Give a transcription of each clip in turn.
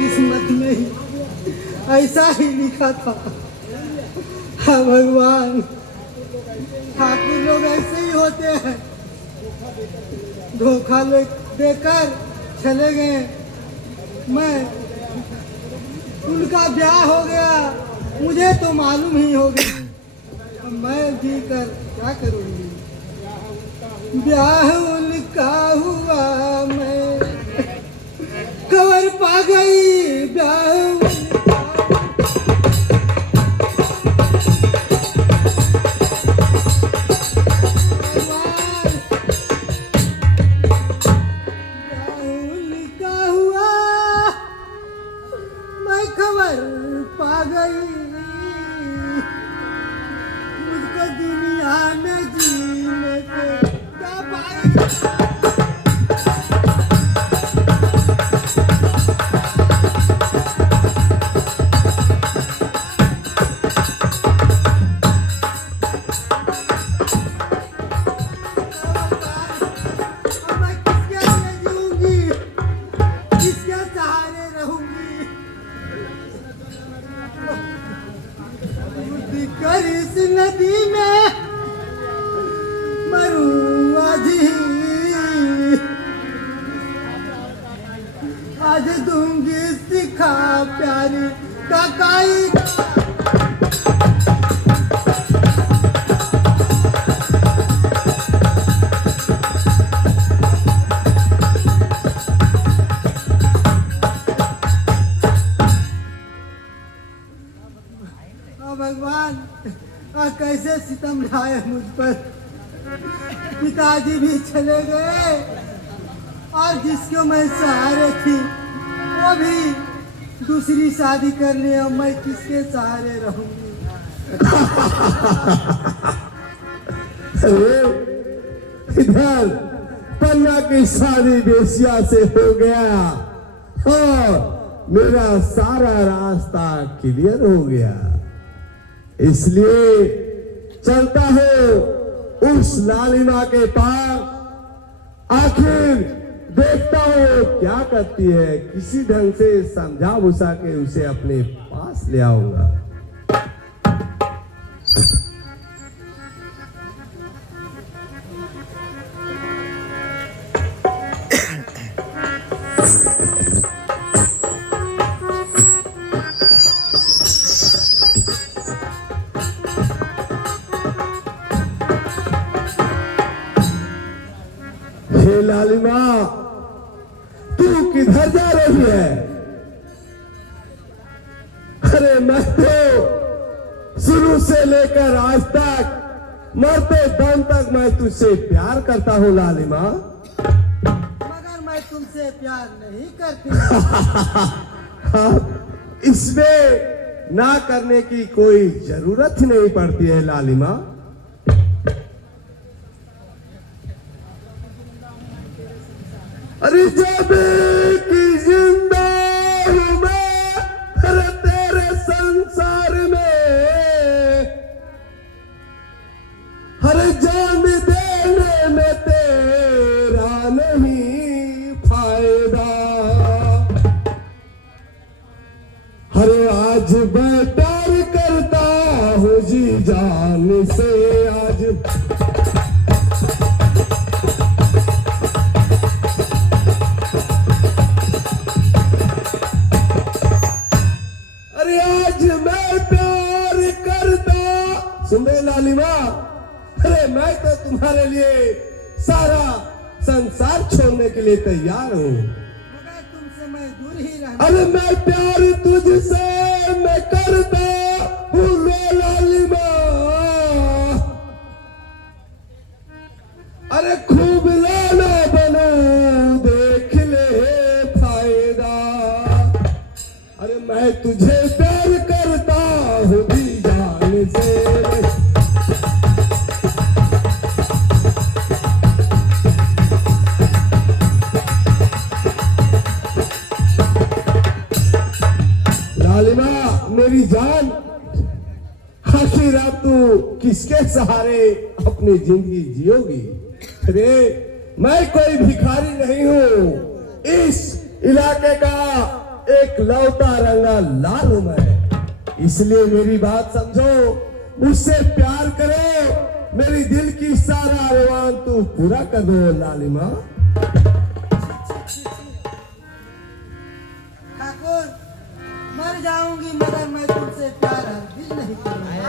किस्मत में ही ऐसा ही लिखा था। हाँ भगवान, ठाकुर लोग ऐसे ही होते हैं, धोखा देकर चले गए। मैं उनका ब्याह हो गया, मुझे तो मालूम ही हो गया। अब मैं जी कर क्या करूँगी? ब्याह उनका हुआ, मैं खबर पा गई। ब्याह पा गई। मुझको दुनिया में जीने को क्या पाएगा? अब मैं किसके लिए जीऊंगी, किसके सहारे रहूंगी? कर इस नदी में मरूं आज ही, आज दूंगी सिखा प्यारी काकाई। भगवान कैसे सितम ढाए मुझ पर। पिताजी भी चले गए और जिसको मैं सहारे थी वो भी दूसरी शादी करने, और मैं किसके सहारे रहूंगी? इधर पन्ना की शादी बेसिया से हो गया और मेरा सारा रास्ता क्लियर हो गया। इसलिए चलता हूँ उस लालिमा के पास, आखिर देखता हूँ क्या करती है। किसी ढंग से समझा बुझा के उसे अपने पास ले आऊंगा। हे लालिमा, तू किधर जा रही है? अरे मैं तो शुरू से लेकर आज तक मरते दम तक मैं तुझसे प्यार करता हूँ लालिमा। मगर मैं तुमसे प्यार नहीं करती। इसमें ना करने की कोई जरूरत ही नहीं पड़ती है लालिमा। अरे जब की जिंदा हूं मैं तेरे संसार में, हर जान देने में तेरा नहीं फायदा। हर आज मैं प्यार करता हूँ जी जान से। आज सुने लालिमा, अरे मैं तो तुम्हारे लिए सारा संसार छोड़ने के लिए तैयार हूँ। मगर तुमसे मैं दूर ही रहना। अरे मैं प्यार तुझसे मैं करता हूँ लालिमा। अरे खूब लाना बनूं देख ले फायदा। अरे मैं तुझे प्यार करता हूँ दी जान से। लालिमा मेरी जान, आखिर अब तू किसके सहारे अपनी जिंदगी जियोगी? अरे मैं कोई भिखारी नहीं हूँ। इस इलाके का एक लौता रंगा लाल हूं मैं। इसलिए मेरी बात समझो, मुझसे प्यार करो, मेरी दिल की सारा अरमान तू पूरा कर दो लालिमा। ठाकुर, मर जाऊंगी मगर मैं तुमसे प्यार हरगिज नहीं करूंगा।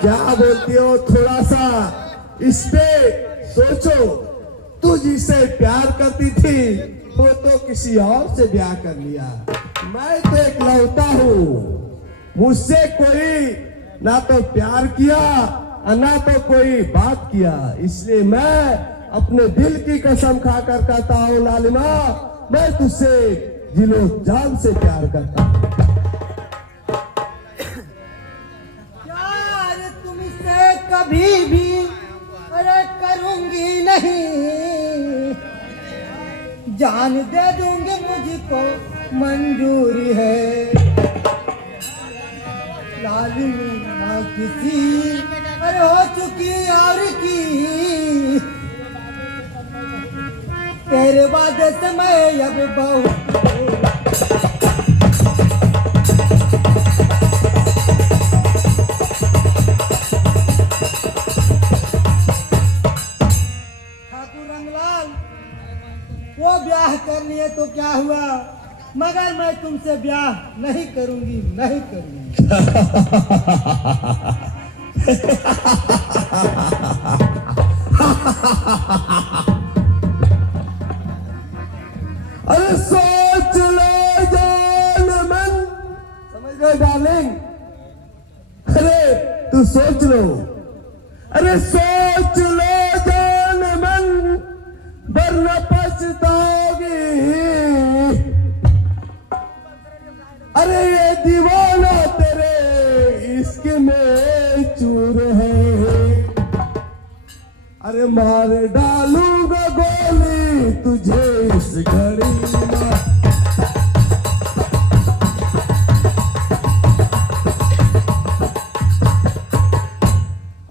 क्या बोलती हो? थोड़ा सा इस पे सोचो। तू जिससे प्यार करती थी वो तो किसी और से ब्याह कर लिया। मैं तो एक लौता हूँ, मुझसे कोई ना तो प्यार किया और ना तो कोई बात किया। इसलिए मैं अपने दिल की कसम खाकर कहता हूँ लालिमा, मैं तुझसे दिलो जान से प्यार करता हूँ। प्यार तुमसे कभी भी अरे करूंगी नहीं, जान दे दूंगी मुझको मंजूरी है। लालिमा किसी अरे हो चुकी और की, तेरे वादे से मैं अब बहुत वो ब्याह कर लिए तो क्या हुआ, मगर मैं तुमसे ब्याह नहीं करूंगी, नहीं करूंगी। अरे सोच लो जान मन, समझ गए डार्लिंग? अरे तू सोच लो, अरे सोच लो जान मन, वरना पछताओगी। अरे ये दीवाना तेरे इश्क में चूर है, अरे मार डालूंगा गोली तुझे इस घड़ी में।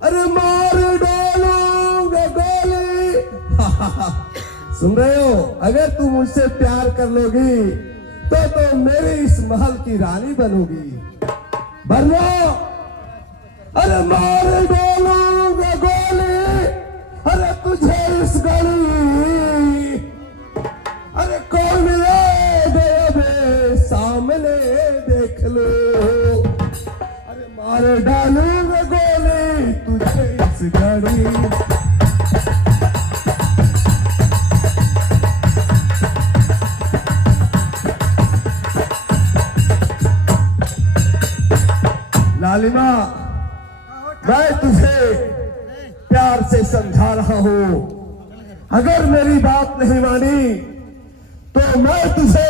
अरे मार डालूंगा गोली। सुन रहे हो? अगर तू मुझसे प्यार कर लोगी तो मेरे इस महल की रानी बनोगी, वरना अरे मार डालूंगा गोली, अरे तुझे इस गली। अरे कौन ले गया बे सामने देख लो, अरे मार डालूंगा गोली तुझे इस गली। लालिमा, मैं तुझे प्यार से समझा रहा हूं, अगर मेरी बात नहीं मानी तो मैं तुझे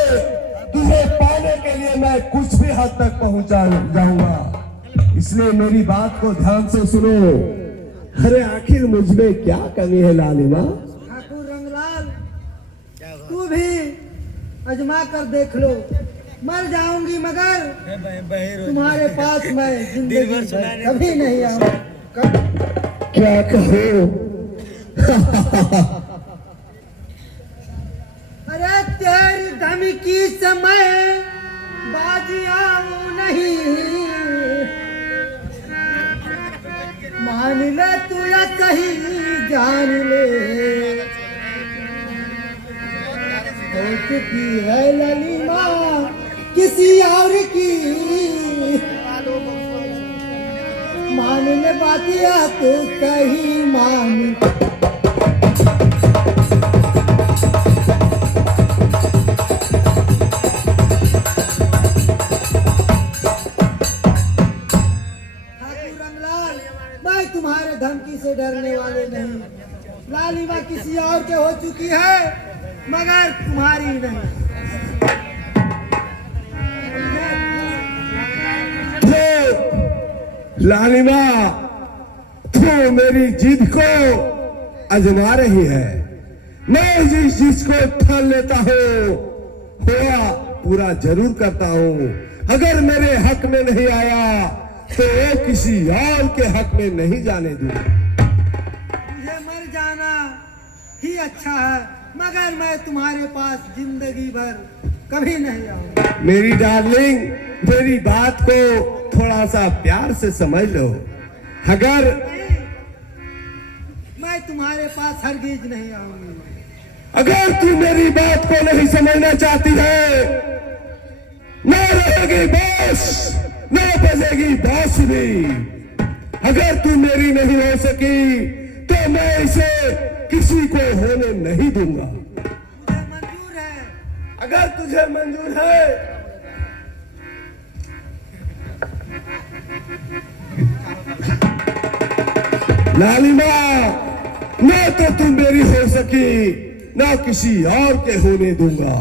पाने के लिए मैं कुछ भी हद तक पहुंचा जाऊंगा। इसलिए मेरी बात को ध्यान से सुनो। अरे आखिर मुझ में क्या कमी है लालिमा? ठाकुर रंगलाल, तू भी आजमा कर देख लो। मर जाऊंगी मगर तुम्हारे पास मैं जिंदगी भर कभी नहीं आऊंगा। क्या कहो? अरे तेरी धमकी से मैं बाजी आऊं नहीं, मान ले तू या सही जान ले, हो चुकी है लालिमा किसी और की, मान ले बातिया तो सही मान। मैं तुम्हारे धमकी से डरने वाले नहीं। लालिमा किसी और के हो चुकी है मगर तुम्हारी नहीं। लालिमा, तू मेरी जिद को आजमा रही है। मैं जिस चीज को ठान लेता हूँ हुआ पूरा जरूर करता हूँ। अगर मेरे हक में नहीं आया तो वो किसी और के हक में नहीं जाने दूंगा। मुझे मर जाना ही अच्छा है, मगर मैं तुम्हारे पास जिंदगी भर कभी नहीं आऊंगा। मेरी डार्लिंग, मेरी बात को थोड़ा सा प्यार से समझ लो। अगर मैं तुम्हारे पास हरगिज नहीं आऊंगी। अगर तू मेरी बात को नहीं समझना चाहती है, न रहेगी बस, न बजेगी बांसुरी। अगर तू मेरी नहीं हो सकी तो मैं इसे किसी को होने नहीं दूंगा। मुझे मंजूर है। अगर तुझे मंजूर है लालिमा, न तो तुम मेरी हो सकी, न किसी और के होने दूंगा।